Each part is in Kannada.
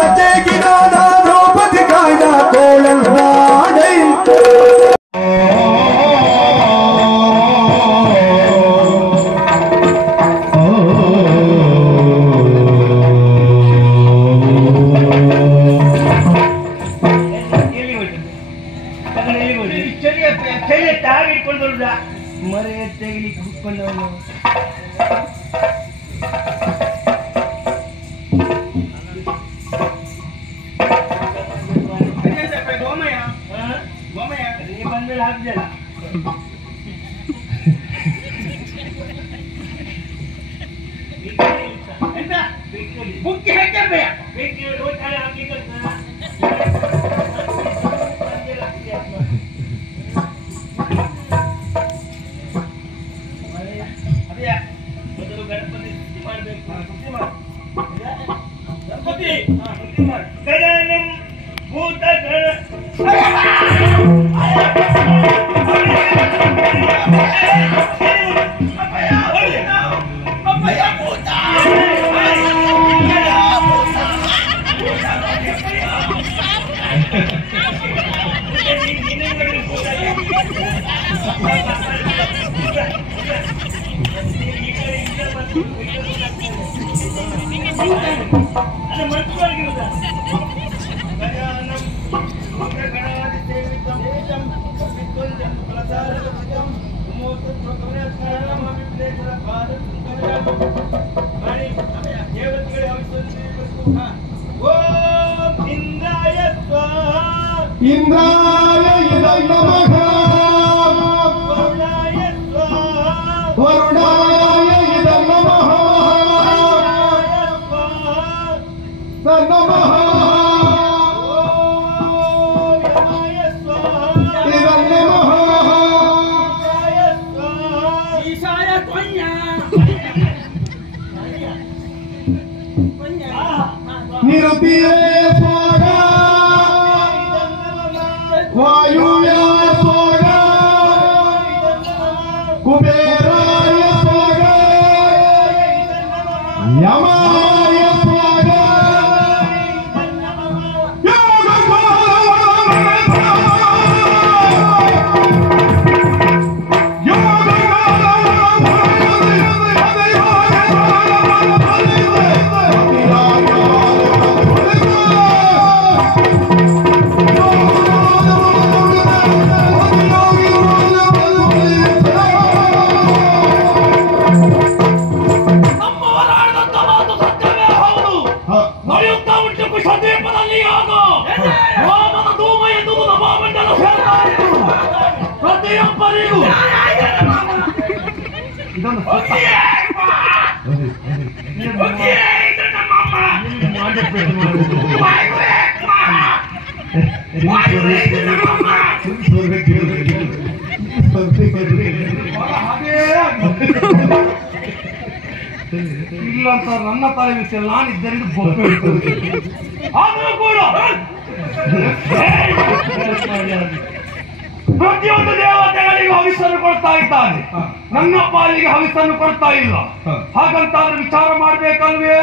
ಲತೆಗಿನಾದ ದ್ರೌಪದಿ ಕಾಯ್ದ ಕೋಳಲ್ನಾಡೈ ಮರೆ ತೆಗಿಲಿಕ್ಕೆ ಕುತ್ಕೊಂಡವನು ಗೋಮಯ ನೀ ಬಂದ್ಮೇಲೆ ಹಾಕ್ದಲ್ಲ ಎಂತ ಬುಕ್ಕಿ ಹಾಕ್ಯ ಬೇಕಿ ಗಣನಂ ಭೂತ ಗಣ ಇಂದ್ರಾಯ ಇದೈ ನಮಃ ವರುಣಾಯ ಇದೈ ನಮಃ ನಮಃ ಇದೈ ನಮಃ ಈಶಾಯ ತ್ವಯ್ಯ ನಿರುತಿಯೇ ಸ್ವಾಗ ವಾಯುವ್ಯ ಸ್ವಾಗ ಕುಬೇರಾಯ ಸ್ವಾಗ ಯಮಾಯ ಸ್ವಾಗ ಇಲ್ಲಂತ ನನ್ನ ತಲೆ ವಿಷಯ ನಾನಿದ್ದರಿಂದ ಬೊಬ್ಬೆ ಆದರೂ ಕೂಡ ಪ್ರತಿಯೊಂದು ದೇವತೆಗಳಿಗೂ ಹವಿಸ್ಸನ್ನು ಕೊಡ್ತಾ ಇದ್ದಾನೆ, ನನ್ನ ಪಾಲಿಗೆ ಹವಿಸ್ಸನ್ನು ಕೊಡ್ತಾ ಇಲ್ಲ. ಹಾಗಂತಾದ್ರೆ ವಿಚಾರ ಮಾಡ್ಬೇಕಲ್ವೇ?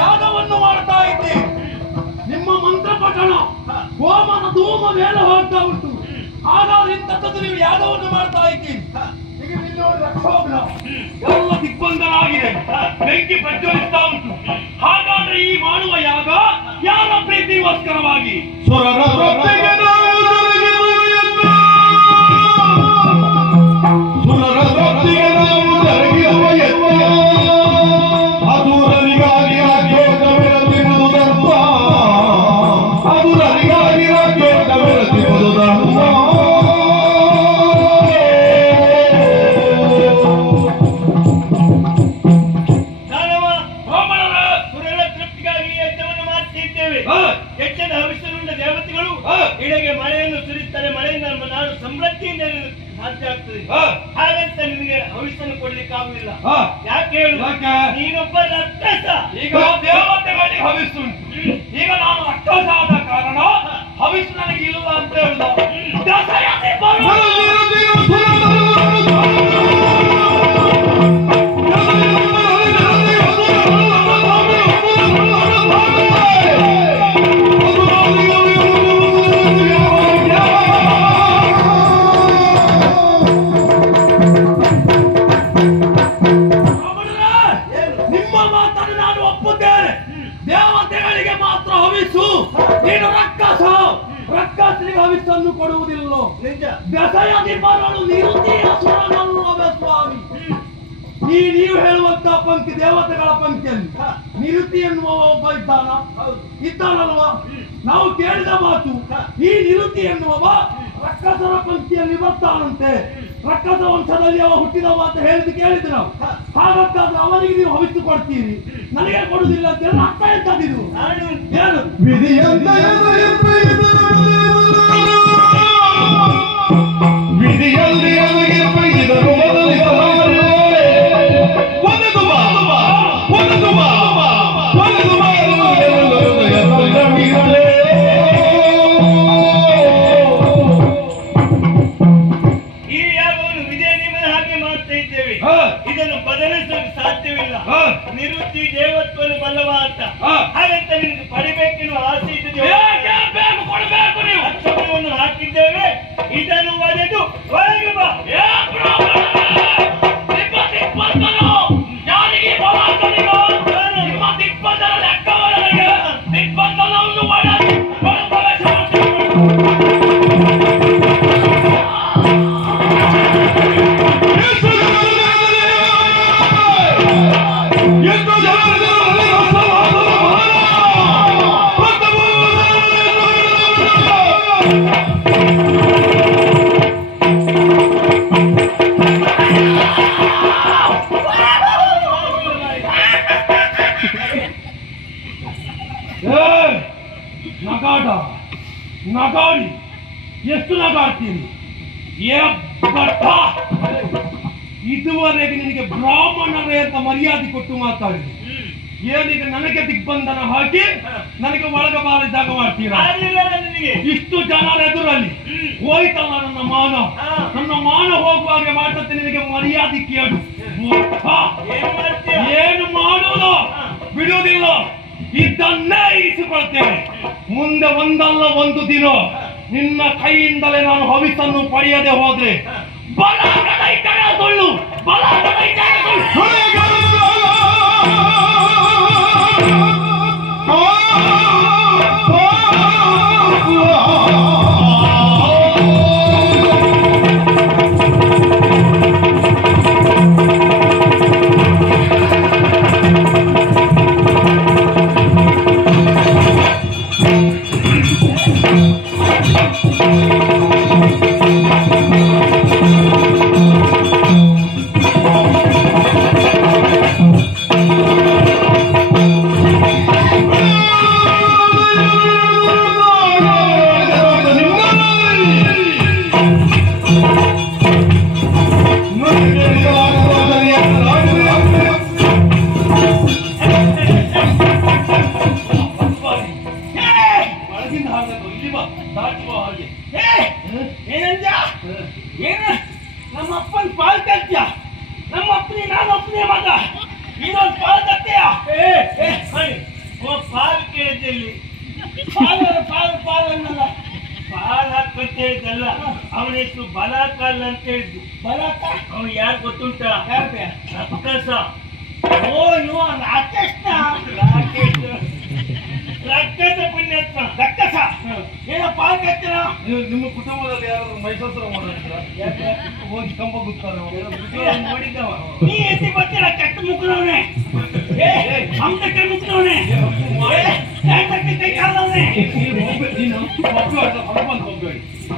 ಯಾಗವನ್ನು ಮಾಡ್ತಾ ಇದ್ದೀವಿ. ನಿಮ್ಮ ಮಂತ್ರ ಪಠಣ ಹೋಮನ ಧೂಮ ಮೇಲೆ ಹೋಗ್ತಾ ಉಂಟು. ಹಾಗಾದ್ರೆ ಇಂಥದ್ದು ನೀವು ಯಾಗವನ್ನು ಮಾಡ್ತಾ ಇದ್ದೀರಿ. ಈಗ ಎಲ್ಲ ದಿಗ್ಬಂಧನಾಗಿದೆ, ಬೆಂಕಿ ಪ್ರಜ್ವಲಿಸ್ತಾ ಉಂಟು. ಹಾಗಾದ್ರೆ ಈ ಮಾಡುವ ಯಾಗ ಯಾರ ಪ್ರೀತಿಗೋಸ್ಕರವಾಗಿ? ಭವಿಷ್ಯವನ್ನು ಕೊಡ್ಲಿಕ್ಕೆ ಆಗುದಿಲ್ಲ. ಹಾ. ಯಾಕೆ ಹೇಳು? ಯಾಕೆ? ನೀನೊಬ್ಬ ರಕ್ಕಸ. ಈಗ ದೇವತೆಗಳಿಗೆ ಹವಿಸ್ಸುಂಟು. ಈಗ ನಾನು ರಕ್ಕಸ ಆದ ಕಾರಣ ಹವಿಸ್ಸು ನನಗೆ ಇಲ್ಲ ಅಂತ ಹೇಳುದ. ದಶರಥಿ ಬರು. ನಿಮ್ಮ ಮಾತನ್ನು ನಾನು ಒಪ್ಪುತ್ತೇನೆ. ದೇವತೆಗಳಿಗೆ ಮಾತ್ರ ಹವಿಸ್ಸು. ನೀನು ರಕ್ಕಸ. ರಕ್ಕಸರಿಗೆ ಹವಿಸ್ಸನ್ನು ಕೊಡುವುದಿಲ್ಲ. ನಿಜ. ದಶರಥಿಪರರು ನಿರುತಿಯ ಸುರನಲ್ಲವೇ ಸ್ವಾಮಿ. ನೀವು ಹೇಳುವಂತ ಪಂಕ್ತಿ ದೇವತೆಗಳ ಪಂಕ್ತಿಯಲ್ಲಿ ನಿರುತಿ ಎನ್ನುವ ಒಬ್ಬ ಇದ್ದಾನಲ್ವಾ? ನಾವು ಕೇಳಿದ ಮಾತು ಈ ನಿರುತಿ ಎನ್ನುವ ರಕ್ಕಸರ ಪಂಕ್ತಿಯಲ್ಲಿ ಬರ್ತಾನಂತೆ. ರಕ್ಕಸ ವಂಶದಲ್ಲಿ ಅವ ಹುಟ್ಟಿದವ ಅಂತ ಹೇಳಿದ್ದು ಕೇಳಿದ್ರು ನಾವು. ಹಾಗಾದ್ರೆ ಅವನಿಗೆ ನೀವು ಹವಿಸ್ಸು ಕೊಡ್ತೀರಿ, ನನಗೆ ಕೊಡುದಿಲ್ಲ ಅಂತ ಹೇಳಿ ಅರ್ಥ ಎಂತದಿದು? ಏನು ವಿಧಿಯಲ್ಲಿ ಅವರಿಗೆ ಬೈದಿದರು ಈ ಯಾಗವನ್ನು ವಿಧಿ ನಿಯಮದ ಹಾಗೆ ಮಾಡ್ತಾ ಇದ್ದೇವೆ. ಇದನ್ನು ಬದಲಿಸಲು ಸಾಧ್ಯವಿಲ್ಲ. ನಿವೃತ್ತಿ ದೇವತ್ವವನ್ನು ಬಲ್ಲವ ಅಂತ. ಹಾಗಂತ ನಿಮ್ಗೆ ಪಡಿಬೇಕೆನ್ನುವ ಆಸೆ ಇದ್ದು ಕೊಡಬೇಕು ನೀವು. ಅಕ್ಷರವನ್ನು ಹಾಕಿದ್ದೇವೆ. ಇದನ್ನು ಒಡೆದು ಒಳಗೆ ಬಾ. ಯಾರಿಗೆ ನಿಮ್ಮ ದಿಗ್ಬಂಧನ ಲೆಕ್ಕ ಒಳಗೆ ದಿಗ್ಬಂಧನವನ್ನು ಒಳಗೆ ನಗಾಡ ನಗಾಡಿ ಎಷ್ಟು ನಗಾಡ್ತೀನಿ? ಇದುವರೆಗೆ ನಿನಗೆ ಬ್ರಾಹ್ಮಣರೇ ಅಂತ ಮರ್ಯಾದೆ ಕೊಟ್ಟು ಮಾತಾಡಿದೆ. ಏನೀಗ ನನಗೆ ದಿಗ್ಬಂಧನ ಹಾಕಿ ನನಗೆ ಒಳಗಬಾರ ಜಾಗ ಮಾಡ್ತೀರಾ? ಇಷ್ಟು ಜನರ ಎದುರಲ್ಲಿ ಹೋಯ್ತಲ್ಲ ನನ್ನ ಮಾನ. ನನ್ನ ಮಾನ ಹೋಗುವಾಗೆ ಮಾಡ್ತಂತೆ ನಿನಗೆ ಮರ್ಯಾದೆ ಕೇಳು. ಏನು ಮಾಡುವುದು? ಬಿಡುವುದಿಲ್ಲ. ಇದನ್ನೇ ಇರಿಸಿಕೊಳ್ತೇನೆ. ಮುಂದೆ ಒಂದಲ್ಲ ಒಂದು ದಿನ ನಿನ್ನ ಕೈಯಿಂದಲೇ ನಾನು ಹವಿಸ್ಸನ್ನು ಪಡೆಯದೆ ಹೋದ್ರೆ ಬಲ ಸುಳ್ಳು ಬಲ ನಮ್ಮಪ್ಪನ ಪಾಲ್ ಕತ್ಯ ನಮ್ಮಪ್ಪನಿ ನಾನು ಒಪ್ಪನೇ ಮಗ ಇದೊಂದು ಪಾಲ್ ಕತ್ತೆಯ ಪಾಲ್ ಕೇಳಿದ್ದಲ್ಲಿ ಪಾಲ್ ಅನ್ನಲ್ಲ ಪಾಲ್ ಹಾಕಂತ ಹೇಳಿದ್ದಲ್ಲ. ಅವನೆಷ್ಟು ಬಲಾಕಾಲ್ ಅಂತ ಹೇಳಿದ್ದು. ಬಲಾಕ ಅವನು ಯಾರು ಗೊತ್ತುಂಟ? ರಕ್ಕಸ. ಓ ಇವ ರಾಕೇಶ್ನ ರಕ್ಕಸ ಪುಣ್ಯಾತ್ಮ. ರಕ್ಕಸ ಏನೋ ಪಾಲ್ ಕತ್ತಿನ ನಿಮ್ಮ ಕುಟುಂಬದಲ್ಲಿ ಯಾರಾದ್ರೂ ಮೈಸೂರು ಮಾಡಿದ್ರ? ಹೋಗಿ ಕಂಬ ಗೊತ್ತಾರ ನೋಡಿದ್ದವ. ನೀ ಎತ್ತಿ ಬರ್ತೀರ ಕೆಟ್ಟ ಮುಖದವನೇ, ಅಂಬಕ್ಕೆ ಮುಖದವನೇ, ಕೈ ಕಾಲದವನೇ.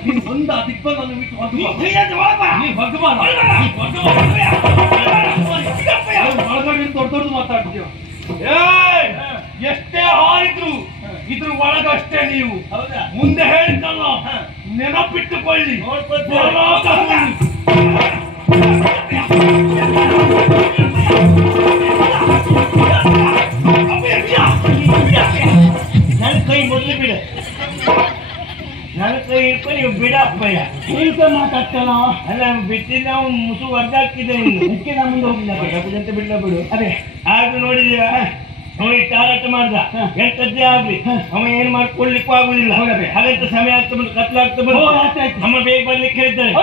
ನೀನು ಬಂದ ದಿಗ್ಬಂಧನ ಬಿಟ್ಟು ಒಳಗಡೆ ದೊಡ್ಡ ದೊಡ್ಡದು ಮಾತಾಡ್ತೀವ. ಎಷ್ಟೇ ಹಾರಿದ್ರು ಇದ್ರ ಒಳಗಷ್ಟೇ ನೀವು. ಮುಂದೆ ಹೇಳಿದ್ದಲ್ಲ ನೆನಪಿಟ್ಟುಕೊಳ್ಳಿ. ನನ್ನ ಕೈ ಮೊದಲು ಬಿಡ, ನನ್ನ ಕೈ ಹಿಡ್ಕೊಂಡು ನೀವು ಬಿಡಪ್ಪಯ್ಯ. ಈಗ ಮಾತಾಡ್ತೇವೆ ನಾವು. ಅಲ್ಲ ಬಿಟ್ಟಿದ್ದ ನಾವು ಮುಸು ಹೊರದಾಕ್ತಿದ್ದೆ ಅದಕ್ಕೆ ನಾ ಮುಂದೆ ಹೋಗಿಲ್ಲ ಅಂತ ಬಿಡ್ಲ ಬಿಡು. ಅದೇ ಆಗ ನೋಡಿದೀವ ಅವ ಇಟ್ಟು ಹಾರಾಟ ಮಾಡ್ದ, ಎಂತದ್ದೇ ಆಗ್ಲಿ ಅವ ಏನ್ ಮಾಡ್ಕೊಳ್ಲಿಕ್ಕೂ ಆಗುದಿಲ್ಲ. ಹಾಗಂತ ಸಮಯ ಆಗ್ತಾ ಬಂದು ಕತ್ಲಾಗ್ತಾ ಬಂದು ಅಮ್ಮ ಬೇಗ ಬರ್ಲಿಕ್ಕೆ ಹೇಳ್ತಾರೆ.